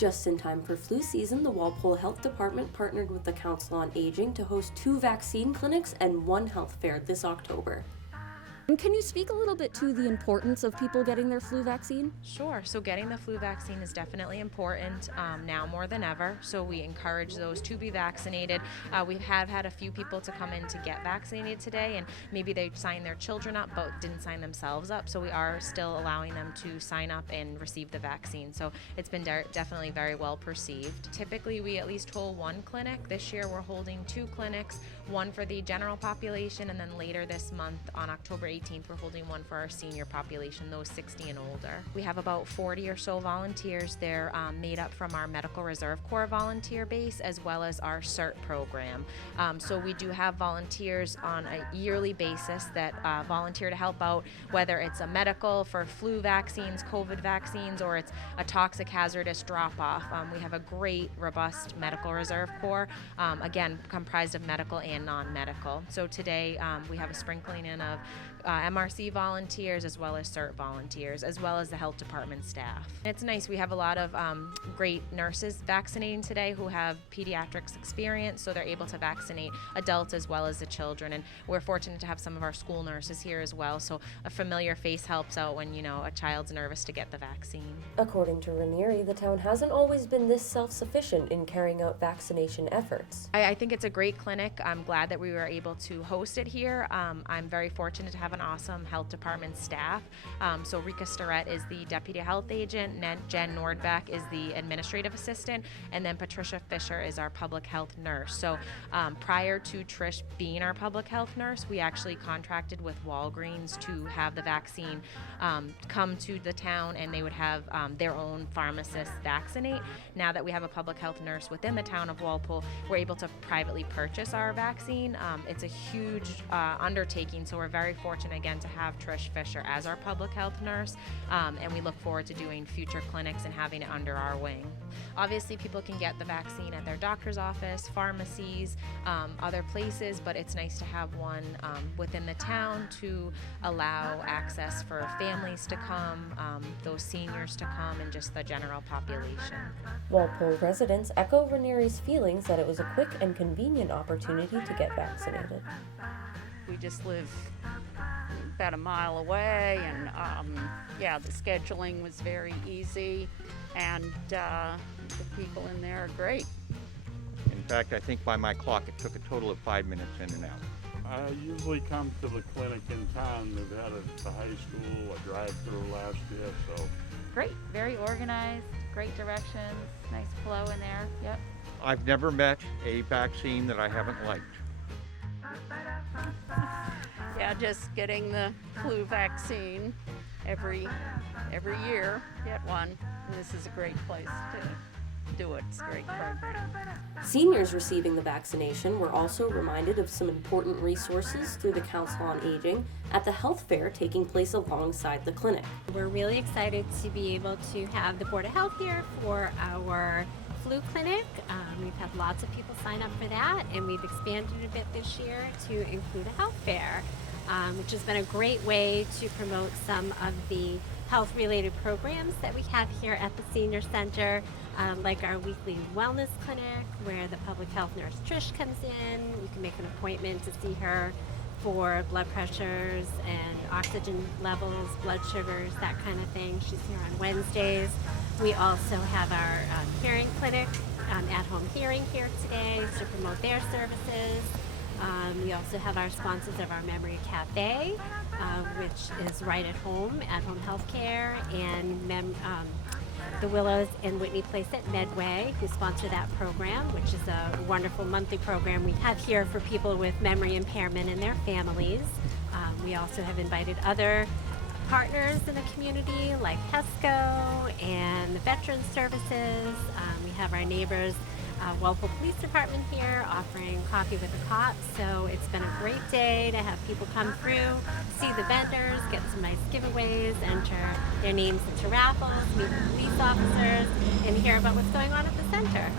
Just in time for flu season, the Walpole Health Department partnered with the Council on Aging to host 2 vaccine clinics and 1 health fair this October. And can you speak a little bit to the importance of people getting their flu vaccine? Sure. So getting the flu vaccine is definitely important now more than ever. So we encourage those to be vaccinated. We have had a few people to come in to get vaccinated today, and maybe they signed their children up but didn't sign themselves up. So we are still allowing them to sign up and receive the vaccine. So it's been definitely very well perceived. Typically, we at least hold 1 clinic. This year, we're holding 2 clinics, one for the general population, and then later this month on October 18th, we're holding one for our senior population, those 60 and older. We have about 40 or so volunteers. They're made up from our Medical Reserve Corps volunteer base as well as our CERT program. So we do have volunteers on a yearly basis that volunteer to help out, whether it's a medical for flu vaccines, COVID vaccines, or it's a toxic hazardous drop-off. We have a great, robust Medical Reserve Corps, again, comprised of medical and non-medical. So today we have a sprinkling in of MRC volunteers as well as CERT volunteers, as well as the health department staff. It's nice. We have a lot of great nurses vaccinating today who have pediatrics experience, so they're able to vaccinate adults as well as the children. And we're fortunate to have some of our school nurses here as well, so a familiar face helps out when, a child's nervous to get the vaccine. According to Ranieri, the town hasn't always been this self-sufficient in carrying out vaccination efforts. I think it's a great clinic. I'm glad that we were able to host it here. I'm very fortunate to have an awesome health department staff. So Rika Starrett is the deputy health agent, Jen Nordbeck is the administrative assistant, and then Patricia Fisher is our public health nurse. So prior to Trish being our public health nurse, we actually contracted with Walgreens to have the vaccine come to the town, and they would have their own pharmacists vaccinate. Now that we have a public health nurse within the town of Walpole, we're able to privately purchase our vaccine. It's a huge undertaking, so we're very fortunate again to have Trish Fisher as our public health nurse, and we look forward to doing future clinics and having it under our wing. Obviously, people can get the vaccine at their doctor's office, pharmacies, other places, but it's nice to have one within the town to allow access for families to come, those seniors to come, and just the general population. Walpole residents echo Ranieri's feelings that it was a quick and convenient opportunity to get vaccinated. We just live about a mile away, and the scheduling was very easy, and the people in there are great. In fact, I think by my clock it took a total of 5 minutes in and out. I usually come to the clinic in town. They've had it at the high school, a drive-through last year, so. Great, very organized, great directions, nice flow in there, yep. I've never met a vaccine that I haven't liked. Yeah, just getting the flu vaccine every year, get one. And this is a great place to do it. It's a great program. Seniors receiving the vaccination were also reminded of some important resources through the Council on Aging at the health fair taking place alongside the clinic. We're really excited to be able to have the Board of Health here for our flu clinic. We've had lots of people sign up for that, and we've expanded a bit this year to include a health fair, which has been a great way to promote some of the health-related programs that we have here at the Senior Center, like our weekly wellness clinic, where the public health nurse Trish comes in. You can make an appointment to see her for blood pressures and oxygen levels, blood sugars, that kind of thing. She's here on Wednesdays. We also have our hearing clinic, at-home hearing here today to promote their services. We also have our sponsors of our Memory Cafe, which is right at home healthcare, and the Willows and Whitney Place at Medway, who sponsor that program, which is a wonderful monthly program we have here for people with memory impairment and their families. We also have invited other partners in the community like HESCO and the Veterans Services. We have our neighbors, Walpole Police Department here offering coffee with the cops. So it's been a great day to have people come through, see the vendors, get some nice giveaways, enter their names into raffles, meet the police officers, and hear about what's going on at the center.